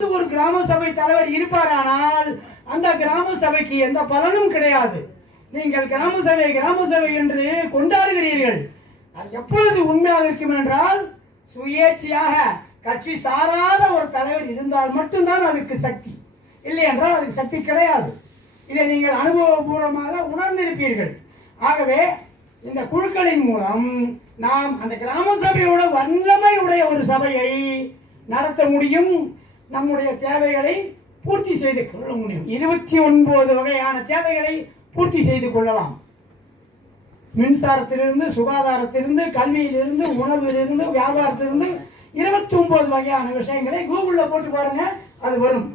ஒரு கிராம சபை தலைவர் இருப்பாரானால் அந்த கிராம சபைக்கு எந்த பலனும் கிடையாது. நீங்கள் கிராம சபை என்று கொண்டாடுகிறீர்கள். அது எப்பொழுது உண்மையாக இருக்கும் என்றால் சுயேட்சையாக கட்சி சாராத ஒரு தலைவர் இருந்தால் மட்டும்தான் அதுக்கு சக்தி, இல்லை என்றால் அதுக்கு சக்தி கிடையாது. இதை நீங்கள் அனுபவபூர்வமாக உணர்ந்திருப்பீர்கள். ஆகவே இந்த குழுக்களின் மூலம் நாம் அந்த கிராம சபையோட வல்லமை உடைய ஒரு சபையை நடத்த முடியும். நம்முடைய தேவைகளை பூர்த்தி செய்து கொள்ள முடியும். 29 வகையான தேவைகளை பூர்த்தி செய்து கொள்ளலாம். மின்சாரத்திலிருந்து, சுகாதாரத்திலிருந்து, கல்வியிலிருந்து, உணவிலிருந்து, வியாபாரத்திலிருந்து 29 வகையான விஷயங்களை கூகுள்ல போட்டு பாருங்க, அது வரும்.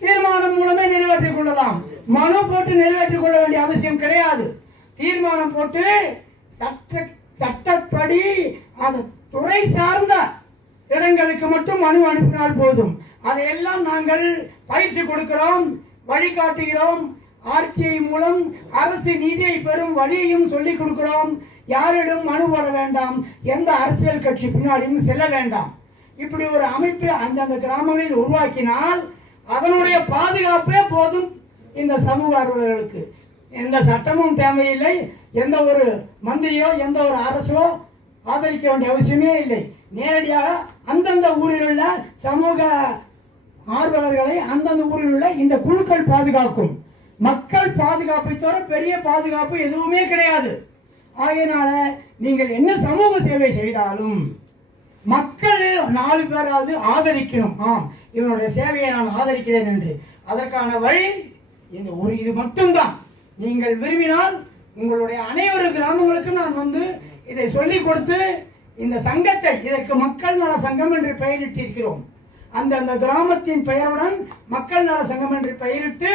தீர்மானம் மூலமே நிறைவேற்றிக் கொள்ளலாம். மனு போட்டு நிறைவேற்றிக் கொள்ள வேண்டிய அவசியம் கிடையாது. தீர்மானம் போட்டு சட்டப்படி அது துறை சார்ந்த இடங்களுக்கு மட்டும் மனு அனுப்பினால் போதும். அதையெல்லாம் நாங்கள் பயிற்சி கொடுக்கிறோம், வழிகாட்டுகிறோம். ஆர்டிஐ மூலம் அரசு நீதியை பெறும் வழியையும் சொல்லிக் கொடுக்கிறோம். யாரிடம் மனு போட வேண்டாம், எந்த அரசியல் கட்சி பின்னாடியும் செல்ல வேண்டாம். இப்படி ஒரு அமைப்பு அந்தந்த கிராமங்களில் உருவாக்கினால் அதனுடைய பாதுகாப்பே போதும். இந்த சமூக ஆர்வலர்களுக்கு எந்த சட்டமும் தேவையில்லை. எந்த ஒரு மந்திரியோ எந்த ஒரு அரசோ ஆதரிக்க வேண்டிய அவசியமே இல்லை. நேரடியாக அந்தந்த ஊரில் உள்ள சமூக ஆர்வலர்களை அந்தந்த ஊரில் உள்ள இந்த குழுக்கள் பாதுகாக்கும். மக்கள் பாதுகாப்பை தவிர பெரிய பாதுகாப்பு எதுவுமே கிடையாது. ஆகையினால நீங்கள் என்ன சமூக சேவை செய்தாலும் மக்கள் 4 பேராவது ஆதரிக்கணும். இவனுடைய சேவையை நான் ஆதரிக்கிறேன் என்று. அதற்கான வழி இந்த ஒரு இது மட்டும்தான். நீங்கள் விரும்பினால் உங்களுடைய அனைவரு கிராமங்களுக்கும் நான் இதை சொல்லிக் கொடுத்து இந்த சங்கத்தை, இதற்கு மக்கள் நல சங்கம் என்று பெயரிட்டிருக்கிறோம். அந்தந்த கிராமத்தின் பெயருடன் மக்கள் நல சங்கம் என்று பெயரிட்டு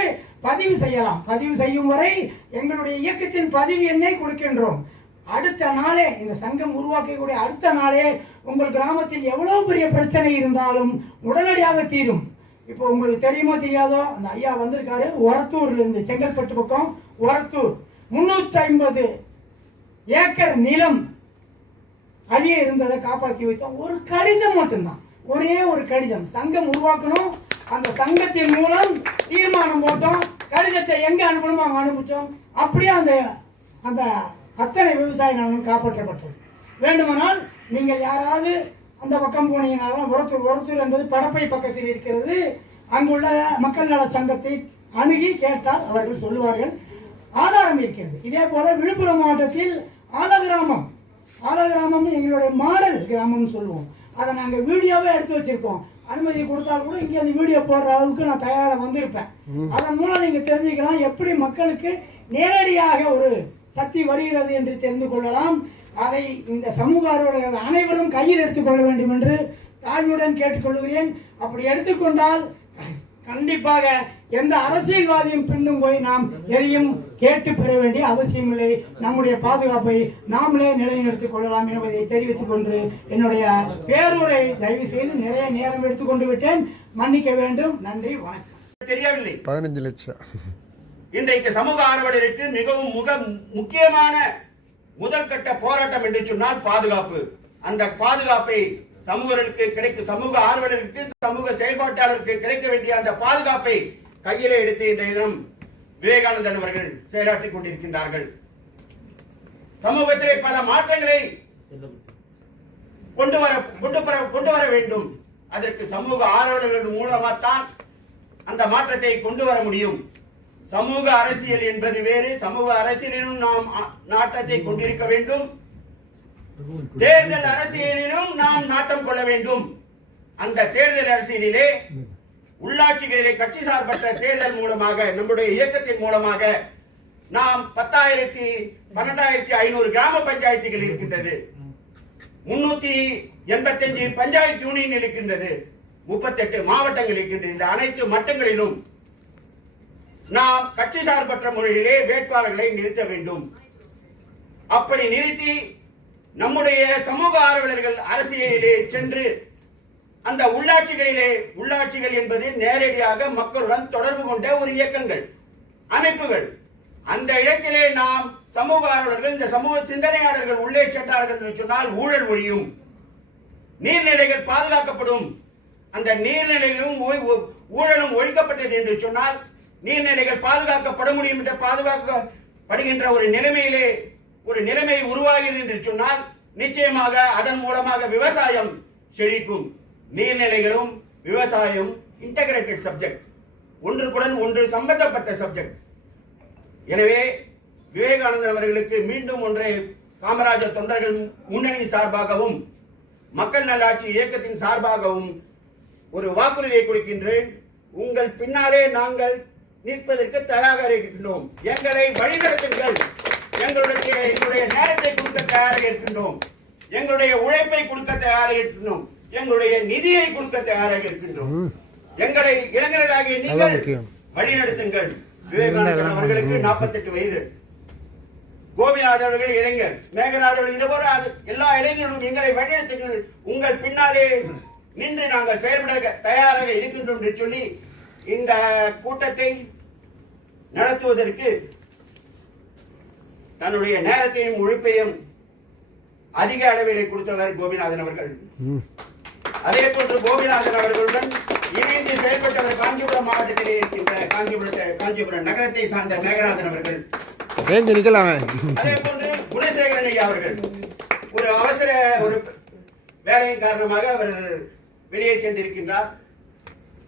பதிவு செய்யலாம். பதிவு செய்யும் வரை எங்களுடைய இயக்கத்தின் பதிவு எண்ணை கொடுக்கின்றோம். அடுத்த நாளே, இந்த சங்கம் உருவாக்கக்கூடிய அடுத்த நாளே உங்கள் கிராமத்தில் எவ்வளவு பெரிய பிரச்சனை இருந்தாலும் உடனடியாக தீரும். இப்போ உங்களுக்கு தெரியுமோ தெரியாதோ, அந்த ஐயா வந்திருக்காரு ஒரத்தூர்ல இருந்து, செங்கல்பட்டு பக்கம் ஒரத்தூர். 350 ஏக்கர் நிலம் அழிய இருந்ததை காப்பாற்றி வைத்தோம். ஒரு கடிதம் மட்டும்தான், ஒரே ஒரு கடிதம். சங்கம் உருவாக்கணும், அந்த சங்கத்தின் மூலம் தீர்மானம் போட்டோம். கடிதத்தை எங்க அனுப்பணுமோ அங்க அனுப்பிச்சோம். அப்படியே அந்த அத்தனை விவசாய நிலம் காப்பாற்றப்பட்டது. வேண்டுமானால் நீங்கள் யாராவது அந்த பக்கம் போனீங்கன்னாலும், ஒரத்தூர் என்பது படப்பை பக்கத்தில் இருக்கிறது, அங்குள்ள மக்கள் நல சங்கத்தை அணுகி கேட்டால் அவர்கள் சொல்லுவார்கள். ஆதாரம் இருக்கிறது. இதே போல விழுப்புரம் மாவட்டத்தில் ஆலகிராமம் எங்களுடைய மாடல் கிராமம் சொல்லுவோம். அதை நாங்கள் வீடியோவே எடுத்து வச்சிருக்கோம். அனுமதி கொடுத்தால் கூட இங்கே அந்த வீடியோ போடுற அளவுக்கு நான் தயாராக வந்திருப்பேன். அதன் மூலம் நீங்க தெரிஞ்சுக்கலாம் எப்படி மக்களுக்கு நேரடியாக ஒரு சக்தி வருகிறது என்று தெரிந்து கொள்ளலாம். அதை இந்த சமூக ஆர்வலர்கள் அனைவரும் கையில் எடுத்துக்கொள்ள வேண்டும் என்று தாழ்மையுடன் கேட்டுக்கொள்கிறேன். அப்படி எடுத்துக்கொண்டால் கண்டிப்பாக எந்த அரசியல்வாதியும் பின்னும் போய் நாம் எதையும் கேட்டு பெற வேண்டிய அவசியம் இல்லை. நம்முடைய பாதுகாப்பை நாமளே நிலைநிறுத்திக் கொள்ளலாம் என்பதை தெரிவித்துக் கொண்டு என்னுடைய பேருரை தயவு செய்து நிறைய நேரம் எடுத்துக்கொண்டு விட்டேன், மன்னிக்க வேண்டும். நன்றி, வணக்கம். தெரியவில்லை 15 லட்சம். இன்றைக்கு சமூக ஆர்வலருக்கு மிகவும் முக்கியமான முதல் கட்ட போராட்டம் என்று சொன்னால் பாதுகாப்பு. அந்த பாதுகாப்பை சமூக ஆர்வலருக்கு, சமூக செயல்பாட்டாளருக்கு கிடைக்க வேண்டிய அந்த பாதுகாப்பை கையிலே எடுத்து இன்றைய தினம் விவேகானந்தன் அவர்கள் செயலாற்றிக் கொண்டிருக்கின்றார்கள். சமூகத்திலே பல மாற்றங்களை கொண்டு வர வேண்டும். அதற்கு சமூக ஆர்வலர்கள் மூலமாகத்தான் அந்த மாற்றத்தை கொண்டு வர முடியும். சமூக அரசியல் என்பது வேறு. சமூக அரசியலிலும் நாம் நாட்டத்தை கொண்டிருக்க வேண்டும். தேர்தல் அரசியலிலும் நாம் நாட்டம் கொள்ள வேண்டும். அந்த தேர்தல் அரசியலிலே உள்ளாட்சிகளிலே கட்சி சார்பற்ற தேர்தல் மூலமாக, நம்முடைய இயக்கத்தின் மூலமாக நாம் 12,500 கிராம பஞ்சாயத்துகள் இருக்கின்றது. 385 பஞ்சாயத்து யூனியன் இருக்கின்றது. 38 மாவட்டங்கள் இருக்கின்றது. இந்த அனைத்து மட்டங்களிலும் நாம் கட்சி சார்பற்ற முறையிலே வேட்பாளர்களை நிறுத்த வேண்டும். அப்படி நிறுத்தி நம்முடைய சமூக ஆர்வலர்கள் அரசியலிலே சென்று அந்த உள்ளாட்சிகள் என்பது நேரடியாக மக்களுடன் தொடர்பு கொண்ட ஒரு இயக்கங்கள், அமைப்புகள். அந்த இடத்திலே நாம் சமூக ஆர்வலர்கள், இந்த சமூக சிந்தனையாளர்கள் உள்ளே சென்றார்கள் என்று சொன்னால் ஊழல் ஒழியும், நீர்நிலைகள் பாதுகாக்கப்படும், அந்த நீர்நிலைகளும் ஊழலும் ஒழிக்கப்பட்டது என்று சொன்னால் நீர்நிலைகள் பாதுகாக்கப்பட முடியும் என்று பாதுகாக்கப்படுகின்ற ஒரு நிலைமை உருவாகிறது என்று சொன்னால் நிச்சயமாக அதன் மூலமாக விவசாயம் செழிக்கும். நீர்நிலைகளும் விவசாயம் இன்டகிரேட்டட் சப்ஜெக்ட், ஒன்றுக்குடன் ஒன்று சம்பந்தப்பட்ட சப்ஜெக்ட். எனவே விவேகானந்தன் அவர்களுக்கு மீண்டும் ஒன்றை காமராஜர் தொண்டர்கள் முன்னணி சார்பாகவும் மக்கள் நல்லாட்சி இயக்கத்தின் சார்பாகவும் ஒரு வாக்குறுதியை கொடுக்கின்றேன். உங்கள் பின்னாலே நாங்கள் நிற்பதற்கு தயாராக இருக்கின்றோம். எங்களை வழிநடத்துங்கள். எங்களுடைய நேரத்தை கொடுக்க தயாராக இருக்கின்றோம். எங்களுடைய உழைப்பை கொடுக்க தயாராக இருக்கின்றோம். எங்களுடைய நிதியை கொடுக்க தயாராக இருக்கின்றோம். எங்களை இளைஞர்களாகிய நீங்கள் வழிநடத்துங்கள். விவேகானந்தன் அவர்களுக்கு 48 வயது, கோபிநாத் அவர்கள் இளைஞர், மேகராஜ் அவர்கள், இதுபோல எல்லா இளைஞர்களும் எங்களை வழிநடத்துங்கள். உங்கள் பின்னாலே நின்று நாங்கள் செயல்பட தயாராக இருக்கின்றோம் என்று சொல்லி இந்த கூட்டத்தை நடத்துவதற்கு தன்னுடைய நேரத்தையும் உழைப்பையும் அதிக அளவிலே கொடுத்தவர் கோபிநாதன் அவர்கள். அதே போன்று கோபிநாதன் அவர்களுடன் இணைந்து செயல்பட்டவர் காஞ்சிபுரம் மாவட்டத்திலே இருக்கின்ற காஞ்சிபுரம் நகரத்தை சார்ந்த மேகநாதன் அவர்கள். அதே போன்று குணசேகரன் ஐயா அவர்கள் ஒரு அவசர வேலையின் காரணமாக அவர் வெளியே சென்றிருக்கின்றார்.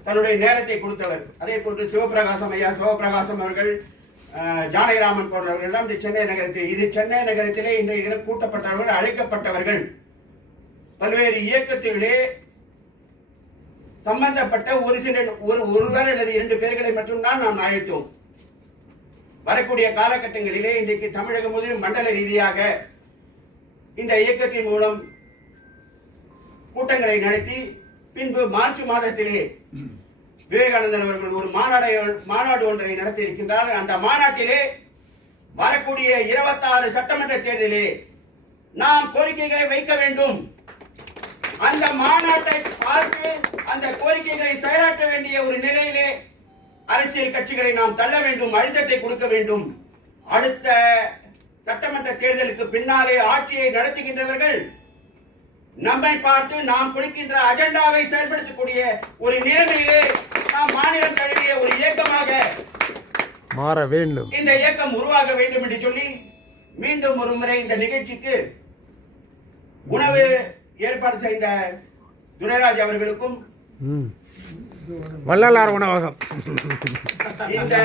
தன்னுடைய நேரத்தை கொடுத்தவர். அதே போன்று சிவபிரகாசம் ஐயா, சிவபிரகாசம் அவர்கள், ஜானகிராமன் போன்றவர்கள் எல்லாம் சென்னை நகரத்திலே இன்றைய கூட்டப்பட்டவர்கள், அழைக்கப்பட்டவர்கள், பல்வேறு இயக்கத்திலே சம்பந்தப்பட்ட ஒருவர் அல்லது 2 பேர்களை மட்டும்தான் நாம் அழைத்தோம். வரக்கூடிய காலகட்டங்களிலே இன்றைக்கு தமிழகம் முழுவதும் மண்டல ரீதியாக இந்த இயக்கத்தின் மூலம் கூட்டங்களை நடத்தி பின்பு மார்ச் மாதத்திலே விவேகானந்தன் அவர்கள் ஒரு மாநாடு ஒன்றை நடத்தி இருக்கின்றார். அந்த மாநாட்டிலே வரக்கூடிய 26 சட்டமன்ற தேர்தலிலே நாம் கோரிக்கைகளை வைக்க வேண்டும். அந்த மாநாட்டை பார்த்து அந்த கோரிக்கைகளை செயலாற்ற வேண்டிய ஒரு நிலையிலே அரசியல் கட்சிகளை நாம் தள்ள வேண்டும், அழுத்தத்தை கொடுக்க வேண்டும். அடுத்த சட்டமன்ற தேர்தலுக்கு பின்னாலே ஆட்சியை நடத்துகின்றவர்கள் நம்மை பார்த்து நாம் கொடுக்கின்ற அஜெண்டாவை செயல்படுத்தக்கூடிய ஒரு நிலைமையிலே நாம் மாநிலம் தழுவிய ஒரு இயக்கமாக மாற வேண்டும், இந்த இயக்கம் உருவாக வேண்டும் என்று சொல்லி மீண்டும் ஒரு முறை இந்த நிகழ்ச்சிக்கு உணவு ஏற்பாடு செய்த துரைராஜ் அவர்களுக்கும் வள்ளலார் உணவகம் இந்த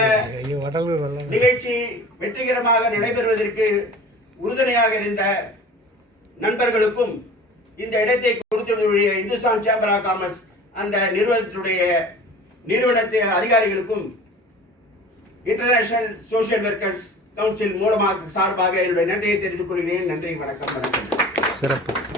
நிகழ்ச்சி வெற்றிகரமாக நடைபெறுவதற்கு உறுதுணையாக இருந்த நண்பர்களுக்கும் இந்த இடத்தை கொடுத்துள்ள இந்துஸ்தான் சேம்பர் ஆஃப் காமர்ஸ் அந்த நிறுவனத்தை அதிகாரிகளுக்கும் இன்டர்நேஷனல் சோசியல் ஒர்க்கர்ஸ் கவுன்சில் மூலமாக சார்பாக என்னுடைய நன்றியை தெரிவித்துக் கொள்கிறேன். நன்றி, வணக்கம். சிறப்பு.